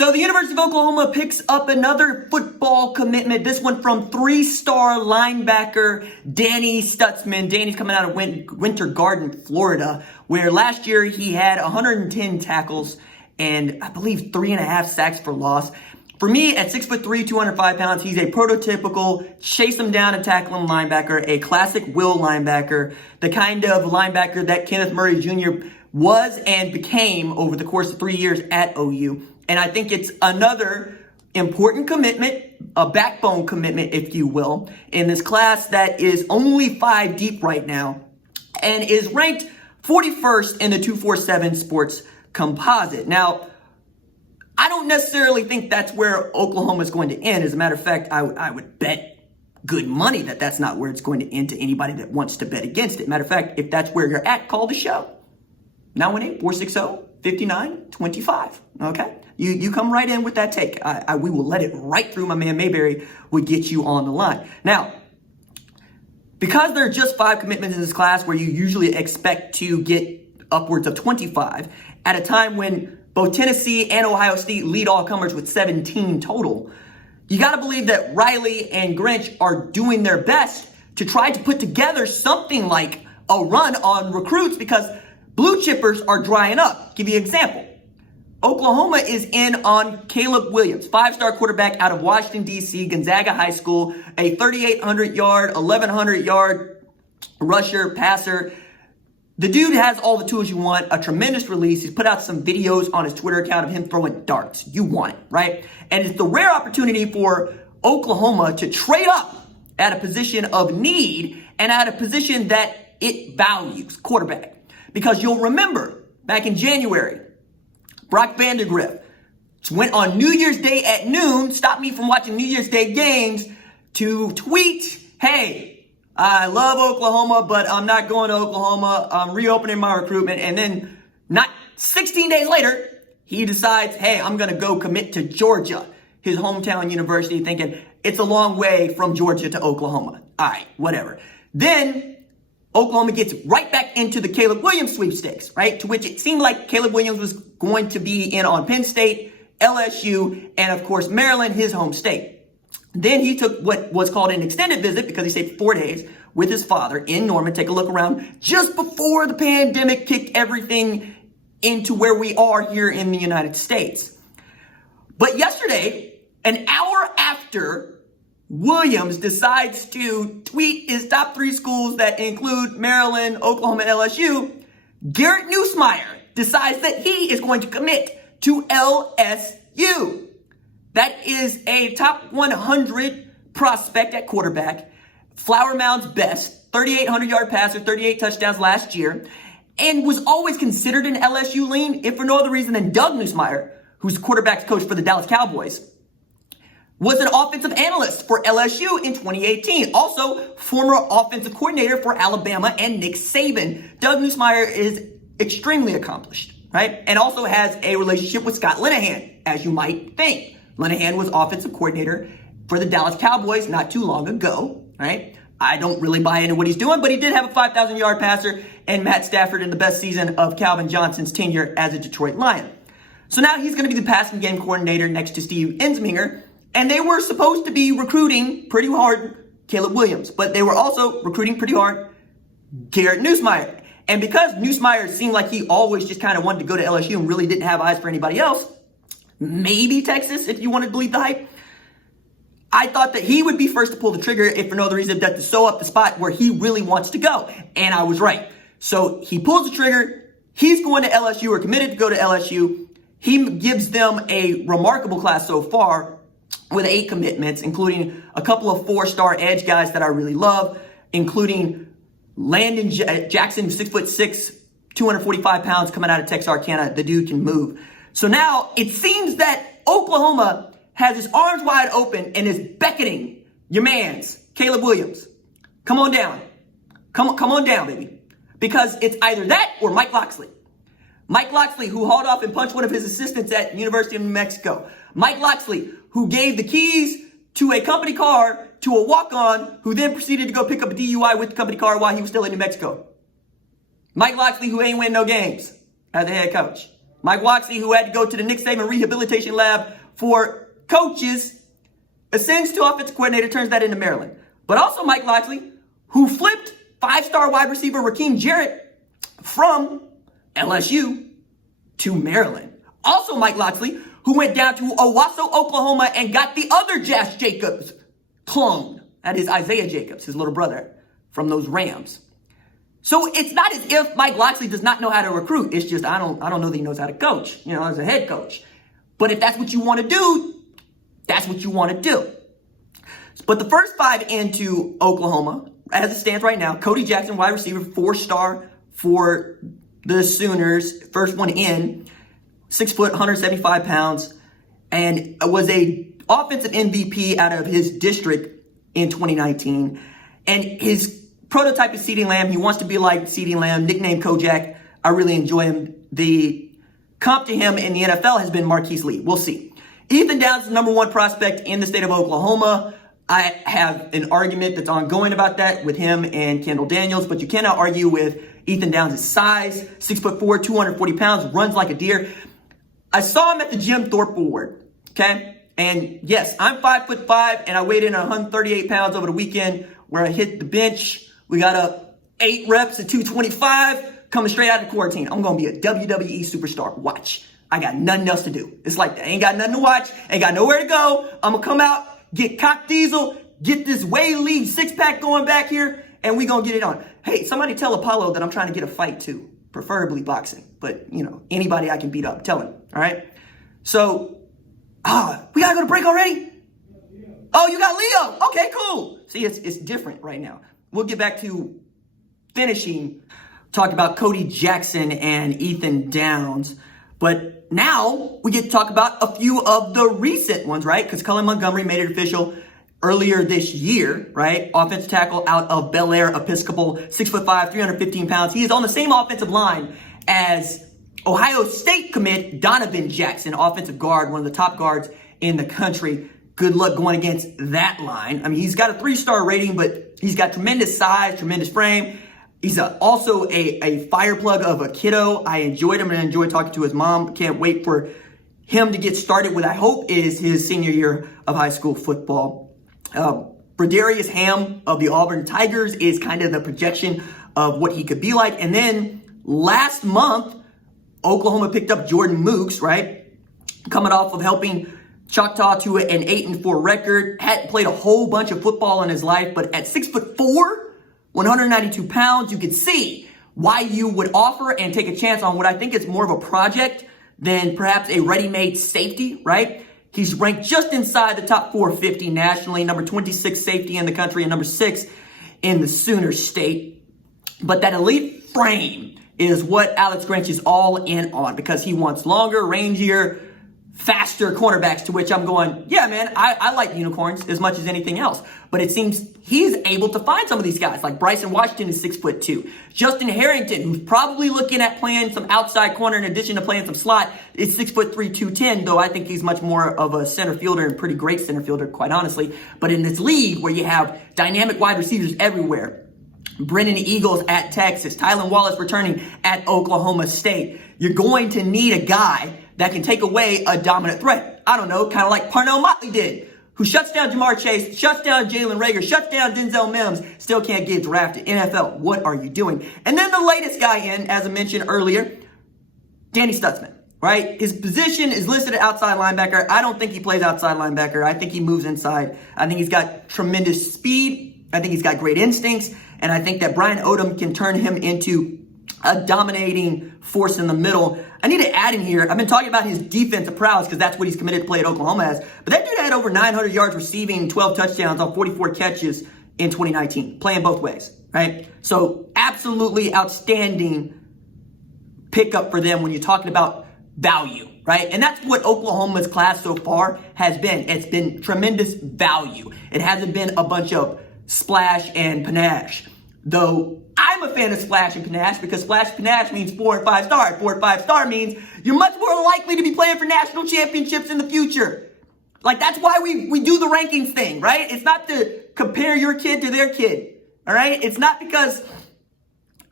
So the University of Oklahoma picks up another football commitment, this one from three-star linebacker Danny Stutzman. Danny's coming out of Winter Garden, Florida, where last year he had 110 tackles and I believe 3.5 sacks for loss. For me, at 6'3", 205 pounds, he's a prototypical chase him down and tackle him linebacker, a classic will linebacker, the kind of linebacker that Kenneth Murray Jr. was and became over the course of 3 years at OU. And I think it's another important commitment, a backbone commitment, if you will, in this class that is only 5 deep right now and is ranked 41st in the 247 Sports Composite. Now, I don't necessarily think that's where Oklahoma is going to end. As a matter of fact, I would bet good money that that's not where it's going to end to anybody that wants to bet against it. Matter of fact, if that's where you're at, call the show. 918-460-5925. Okay? You come right in with that take. We will let it right through. My man Mayberry would get you on the line. Now, because there are just 5 commitments in this class where you usually expect to get upwards of 25, at a time when both Tennessee and Ohio State lead all comers with 17 total, you got to believe that Riley and Grinch are doing their best to try to put together something like a run on recruits because blue chippers are drying up. Give you an example. Oklahoma is in on Caleb Williams, 5-star quarterback out of Washington, D.C., Gonzaga High School, a 3,800-yard, 1,100-yard rusher, passer. The dude has all the tools you want, a tremendous release. He's put out some videos on his Twitter account of him throwing darts. You want it, right? And it's the rare opportunity for Oklahoma to trade up at a position of need and at a position that it values, quarterback. Because you'll remember, back in January, Brock Vandegrift went on New Year's Day at noon, stopped me from watching New Year's Day games, to tweet, hey, I love Oklahoma, but I'm not going to Oklahoma. I'm reopening my recruitment. And then not 16 days later, he decides, hey, I'm going to go commit to Georgia, his hometown university, thinking it's a long way from Georgia to Oklahoma. All right, whatever. Then Oklahoma gets right back into the Caleb Williams sweepstakes, right? To which it seemed like Caleb Williams was going to be in on Penn State, LSU, and of course, Maryland, his home state. Then he took what was called an extended visit because he stayed 4 days with his father in Norman. Take a look around just before the pandemic kicked everything into where we are here in the United States. But yesterday, an hour after Williams decides to tweet his top 3 schools that include Maryland, Oklahoma, and LSU, Garrett Nussmeier decides that he is going to commit to LSU. That is a top 100 prospect at quarterback, Flower Mound's best, 3,800-yard passer, 38 touchdowns last year, and was always considered an LSU lean, if for no other reason than Doug Nussmeier, who's quarterback's coach for the Dallas Cowboys, was an offensive analyst for LSU in 2018. Also, former offensive coordinator for Alabama and Nick Saban. Doug Nussmeier is extremely accomplished, right? And also has a relationship with Scott Linehan, as you might think. Linehan was offensive coordinator for the Dallas Cowboys not too long ago, right? I don't really buy into what he's doing, but he did have a 5,000-yard passer and Matt Stafford in the best season of Calvin Johnson's tenure as a Detroit Lion. So now he's going to be the passing game coordinator next to Steve Ensminger. And they were supposed to be recruiting pretty hard Caleb Williams, but they were also recruiting pretty hard Garrett Nussmeier. And because Nussmeier seemed like he always just kind of wanted to go to LSU and really didn't have eyes for anybody else, maybe Texas, if you want to believe the hype, I thought that he would be first to pull the trigger, if for no other reason than to sew up the spot where he really wants to go. And I was right. So he pulls the trigger. He's going to LSU or committed to go to LSU. He gives them a remarkable class so far, with 8 commitments, including a couple of 4-star edge guys that I really love, including Landon Jackson, 6'6", 245 pounds, coming out of Texarkana. The dude can move. So now it seems that Oklahoma has his arms wide open and is beckoning your mans, Caleb Williams. Come on down. Come on down, baby. Because it's either that or Mike Locksley. Mike Locksley, who hauled off and punched one of his assistants at University of New Mexico. Mike Locksley, who gave the keys to a company car to a walk-on who then proceeded to go pick up a DUI with the company car while he was still in New Mexico. Mike Locksley, who ain't win no games as a head coach. Mike Locksley, who had to go to the Nick Saban Rehabilitation Lab for coaches, ascends to offensive coordinator, turns that into Maryland. But also Mike Locksley, who flipped 5-star wide receiver Raheem Jarrett from LSU to Maryland. Also Mike Locksley, who went down to Owasso, Oklahoma, and got the other Josh Jacobs clone. That is Isaiah Jacobs, his little brother, from those Rams. So it's not as if Mike Locksley does not know how to recruit. It's just I don't know that he knows how to coach, as a head coach. But if that's what you want to do, that's what you want to do. But the first 5 into Oklahoma, as it stands right now, Cody Jackson, wide receiver, 4-star for the Sooners, first one in, 6 foot, 175 pounds, and was a offensive MVP out of his district in 2019. And his prototype is CeeDee Lamb. He wants to be like CeeDee Lamb, nicknamed Kojak. I really enjoy him. The comp to him in the NFL has been Marquise Lee. We'll see. Ethan Downs is the number 1 prospect in the state of Oklahoma. I have an argument that's ongoing about that with him and Kendall Daniels, but you cannot argue with Ethan Downs' size, 6'4", 240 pounds, runs like a deer. I saw him at the Jim Thorpe Award, okay? And yes, I'm 5'5", and I weighed in 138 pounds over the weekend where I hit the bench. We got up 8 reps at 225, coming straight out of quarantine. I'm going to be a WWE superstar. Watch. I got nothing else to do. It's like that. Ain't got nothing to watch. Ain't got nowhere to go. I'm going to come out, get cock diesel, get this Way League 6-pack going back here, and we going to get it on. Hey, somebody tell Apollo that I'm trying to get a fight too. Preferably boxing. But, anybody I can beat up. Tell him. All right? So, we got to go to break already? Oh, you got Leo. Okay, cool. See, it's different right now. We'll get back to finishing, talk about Cody Jackson and Ethan Downs. But now we get to talk about a few of the recent ones, right? Because Cullen Montgomery made it official earlier this year, right? Offensive tackle out of Bel Air Episcopal, 6'5", 315 pounds. He is on the same offensive line as Ohio State commit Donovan Jackson, offensive guard, one of the top guards in the country. Good luck going against that line. I mean, he's got a 3-star rating, but he's got tremendous size, tremendous frame. He's also a fire plug of a kiddo. I enjoyed him and I enjoyed talking to his mom. Can't wait for him to get started with, I hope, is his senior year of high school football. Bradarius Ham of the Auburn Tigers is kind of the projection of what he could be like. And then last month, Oklahoma picked up Jordan Mooks, right? Coming off of helping Choctaw to an 8-4 record. Hadn't played a whole bunch of football in his life, but at 6'4", 192 pounds, you could see why you would offer and take a chance on what I think is more of a project than perhaps a ready-made safety, right? He's ranked just inside the top 450 nationally, number 26 safety in the country and number 6 in the Sooner State. But that elite frame is what Alex Grinch is all in on because he wants longer, rangier, faster cornerbacks, to which I'm going, yeah, man, I like unicorns as much as anything else. But it seems he's able to find some of these guys, like Bryson Washington is 6'2". Justin Harrington, who's probably looking at playing some outside corner in addition to playing some slot, is 6'3", 210, though I think he's much more of a center fielder and pretty great center fielder, quite honestly. But in this league where you have dynamic wide receivers everywhere, Brennan Eagles at Texas, Tylan Wallace returning at Oklahoma State, you're going to need a guy that can take away a dominant threat. I don't know, kind of like Parnell Motley did, who shuts down Jamar Chase, shuts down Jalen Reagor, shuts down Denzel Mims, still can't get drafted. NFL, what are you doing? And then the latest guy in, as I mentioned earlier, Danny Stutzman, right? His position is listed at outside linebacker. I don't think he plays outside linebacker. I think he moves inside. I think he's got tremendous speed. I think he's got great instincts. And I think that Brian Odom can turn him into a dominating force in the middle. I need to add in here, I've been talking about his defensive prowess because that's what he's committed to play at Oklahoma as. But that dude had over 900 yards receiving, 12 touchdowns on 44 catches in 2019, playing both ways, right? So absolutely outstanding pickup for them when you're talking about value, right? And that's what Oklahoma's class so far has been. It's been tremendous value. It hasn't been a bunch of splash and panache. Though I'm a fan of splash and panache because splash and panache means 4 and 5 star. 4 and 5 star means you're much more likely to be playing for national championships in the future. Like, that's why we do the rankings thing, right? It's not to compare your kid to their kid, all right? It's not because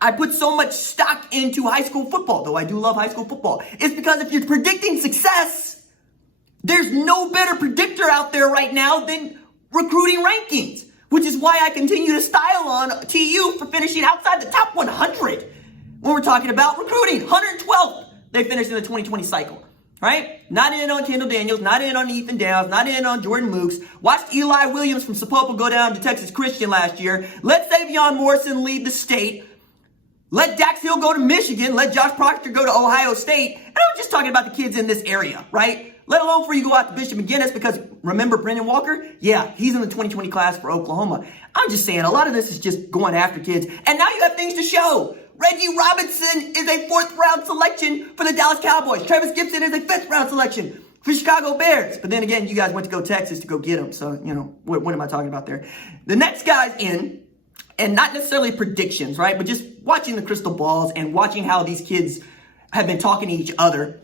I put so much stock into high school football, though I do love high school football. It's because if you're predicting success, there's no better predictor out there right now than recruiting rankings, which is why I continue to style on TU for finishing outside the top 100 when we're talking about recruiting. 112th, they finished in the 2020 cycle, right? Not in on Kendall Daniels, not in on Ethan Downs, not in on Jordan Mooks. Watched Eli Williams from Sapulpa go down to Texas Christian last year. Let Savion Morrison leave the state. Let Dax Hill go to Michigan. Let Josh Proctor go to Ohio State. And I'm just talking about the kids in this area, right? Let alone for you go out to Bishop McGinnis, because remember Brendan Walker? Yeah, he's in the 2020 class for Oklahoma. I'm just saying, a lot of this is just going after kids. And now you have things to show. Reggie Robinson is a 4th-round selection for the Dallas Cowboys. Travis Gibson is a 5th-round selection for Chicago Bears. But then again, you guys went to go Texas to go get him. So, what am I talking about there? The next guy's in, and not necessarily predictions, right? But just watching the crystal balls and watching how these kids have been talking to each other.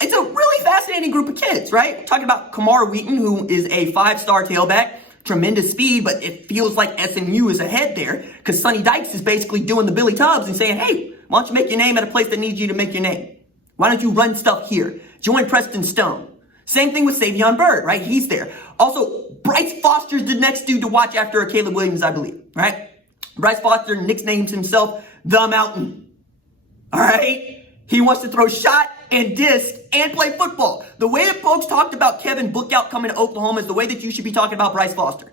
It's a really fascinating group of kids, right? We're talking about Camar Wheaton, who is a 5-star tailback, tremendous speed, but it feels like SMU is ahead there because Sonny Dykes is basically doing the Billy Tubbs and saying, hey, why don't you make your name at a place that needs you to make your name? Why don't you run stuff here? Join Preston Stone. Same thing with Savion Byrd, right? He's there. Also, Bryce Foster's the next dude to watch after Caleb Williams, I believe, right? Bryce Foster nicknames himself the Mountain, all right? He wants to throw shot and disc and play football. The way that folks talked about Kevin Bookout coming to Oklahoma is the way that you should be talking about Bryce Foster,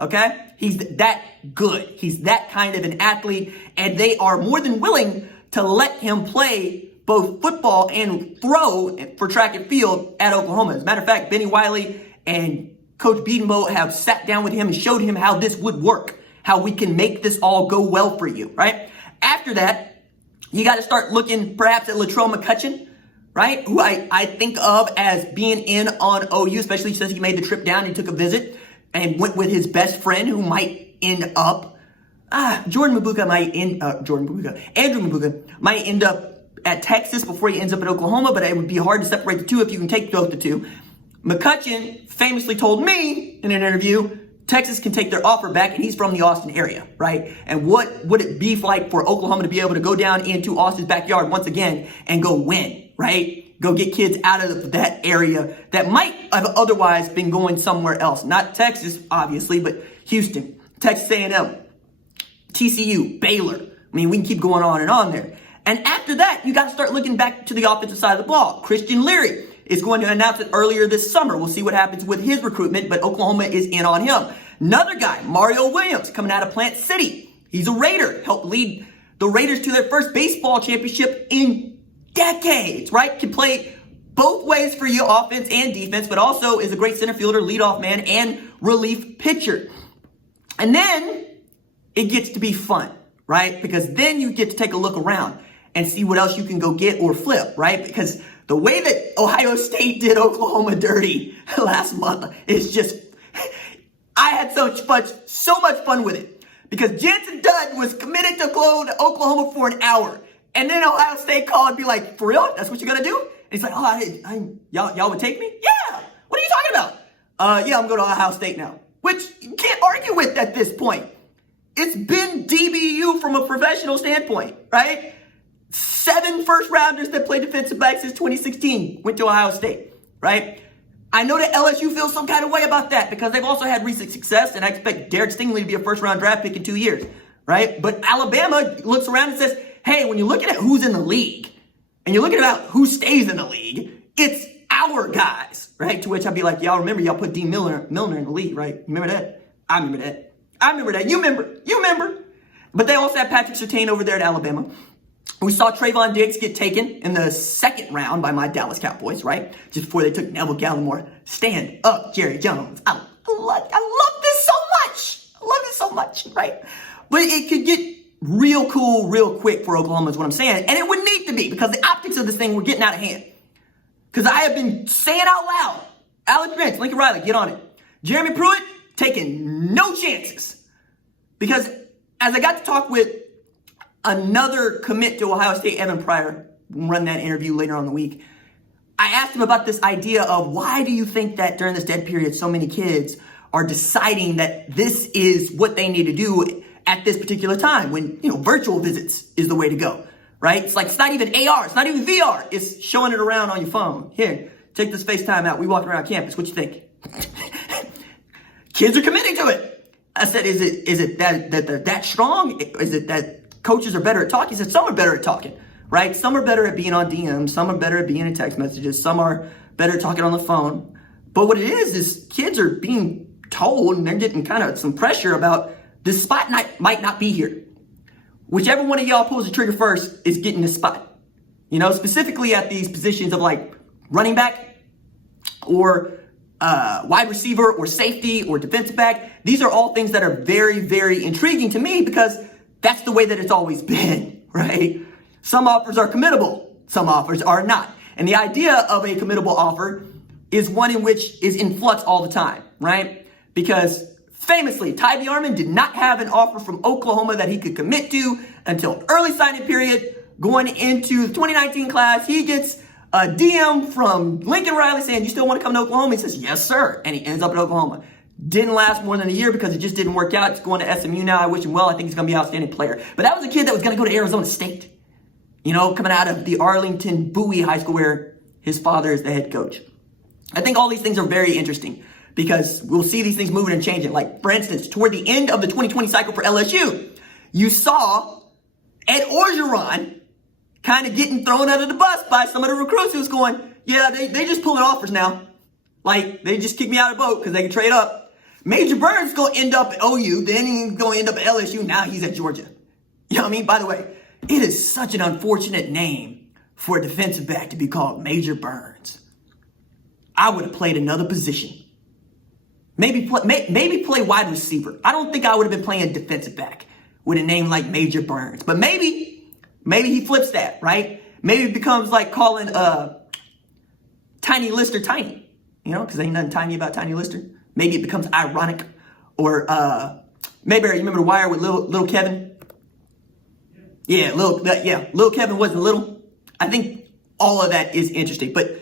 okay? He's that good. He's that kind of an athlete, and they are more than willing to let him play both football and throw for track and field at Oklahoma. As a matter of fact, Benny Wiley and Coach Beadenbow have sat down with him and showed him how this would work, how we can make this all go well for you, right? After that, you got to start looking perhaps at Latrell McCutcheon, right? Who I think of as being in on OU, especially since he made the trip down and took a visit and went with his best friend who might end up, Andrew Mabuka might end up at Texas before he ends up at Oklahoma, but it would be hard to separate the two if you can take both the two. McCutcheon famously told me in an interview, Texas can take their offer back, and he's from the Austin area, right? And what would it be like for Oklahoma to be able to go down into Austin's backyard once again and go win, right? Go get kids out of that area that might have otherwise been going somewhere else. Not Texas, obviously, but Houston, Texas A&M, TCU, Baylor. I mean, we can keep going on and on there. And after that, you got to start looking back to the offensive side of the ball. Christian Leary is going to announce it earlier this summer. We'll see what happens with his recruitment, but Oklahoma is in on him. Another guy, Mario Williams, coming out of Plant City. He's a Raider. Helped lead the Raiders to their first baseball championship in decades, right? Can play both ways for you, offense and defense, but also is a great center fielder, leadoff man, and relief pitcher. And then it gets to be fun, right? Because then you get to take a look around and see what else you can go get or flip, right? Because the way that Ohio State did Oklahoma dirty last month is just, I had so much fun with it. Because Jensen Dunn was committed to go to Oklahoma for an hour. And then Ohio State called and be like, for real? That's what you're going to do? And he's like, y'all would take me? Yeah. What are you talking about? Yeah, I'm going to Ohio State now. Which you can't argue with at this point. It's been DBU from a professional standpoint, right? 7 first-rounders that played defensive back since 2016 went to Ohio State, right? I know that LSU feels some kind of way about that because they've also had recent success, and I expect Derek Stingley to be a first-round draft pick in 2 years, right? But Alabama looks around and says, hey, when you're looking at who's in the league, and you're looking at who stays in the league, it's our guys, right? To which I'd be like, y'all remember y'all put Dean Milner in the league, right? You remember that? I remember that. You remember. But they also have Patrick Surtain over there at Alabama. We saw Trayvon Diggs get taken in the 2nd round by my Dallas Cowboys, right? Just before they took Neville Gallimore. Stand up, Jerry Jones. I love this so much, right? But it could get real cool real quick for Oklahoma is what I'm saying. And it would need to be because the optics of this thing were getting out of hand. Because I have been saying out loud, Alex Grinch, Lincoln Riley, get on it. Jeremy Pruitt, taking no chances. Because as I got to talk with another commit to Ohio State, Evan Pryor, we'll run that interview later on in the week, I asked him about this idea of why do you think that during this dead period so many kids are deciding that this is what they need to do at this particular time when, virtual visits is the way to go, right? It's like, it's not even AR. It's not even VR. It's showing it around on your phone. Here, take this FaceTime out. We walking around campus. What you think? Kids are committing to it. I said, is it that they're that strong? Is it that coaches are better at talking? He said, some are better at talking, right? Some are better at being on DMs. Some are better at being in text messages. Some are better at talking on the phone. But what it is kids are being told, and they're getting kind of some pressure about this spot might not be here. Whichever one of y'all pulls the trigger first is getting this spot. Specifically at these positions of like running back or wide receiver or safety or defensive back. These are all things that are very, very intriguing to me because that's the way that it's always been, right? Some offers are committable. Some offers are not. And the idea of a committable offer is one in which is in flux all the time, right? Because famously, Ty Armin did not have an offer from Oklahoma that he could commit to until early signing period. Going into the 2019 class, he gets a DM from Lincoln Riley saying, you still want to come to Oklahoma? He says, yes, sir. And he ends up at Oklahoma. Didn't last more than a year because it just didn't work out. It's going to SMU now. I wish him well. I think he's going to be an outstanding player. But that was a kid that was going to go to Arizona State, coming out of the Arlington Bowie High School where his father is the head coach. I think all these things are very interesting because we'll see these things moving and changing. Like, for instance, toward the end of the 2020 cycle for LSU, you saw Ed Orgeron kind of getting thrown under the bus by some of the recruits who's going, yeah, they just pulling offers now. Like, they just kicked me out of the boat because they can trade up. Major Burns going to end up at OU, then he's going to end up at LSU. Now he's at Georgia. You know what I mean? By the way, it is such an unfortunate name for a defensive back to be called Major Burns. I would have played another position. Maybe play wide receiver. I don't think I would have been playing defensive back with a name like Major Burns. But maybe he flips that, right? Maybe it becomes like calling Tiny Lister Tiny, because ain't nothing tiny about Tiny Lister. Maybe it becomes ironic. Or Mayberry, you remember The Wire with little Kevin? Yeah, little Kevin wasn't little. I think all of that is interesting. But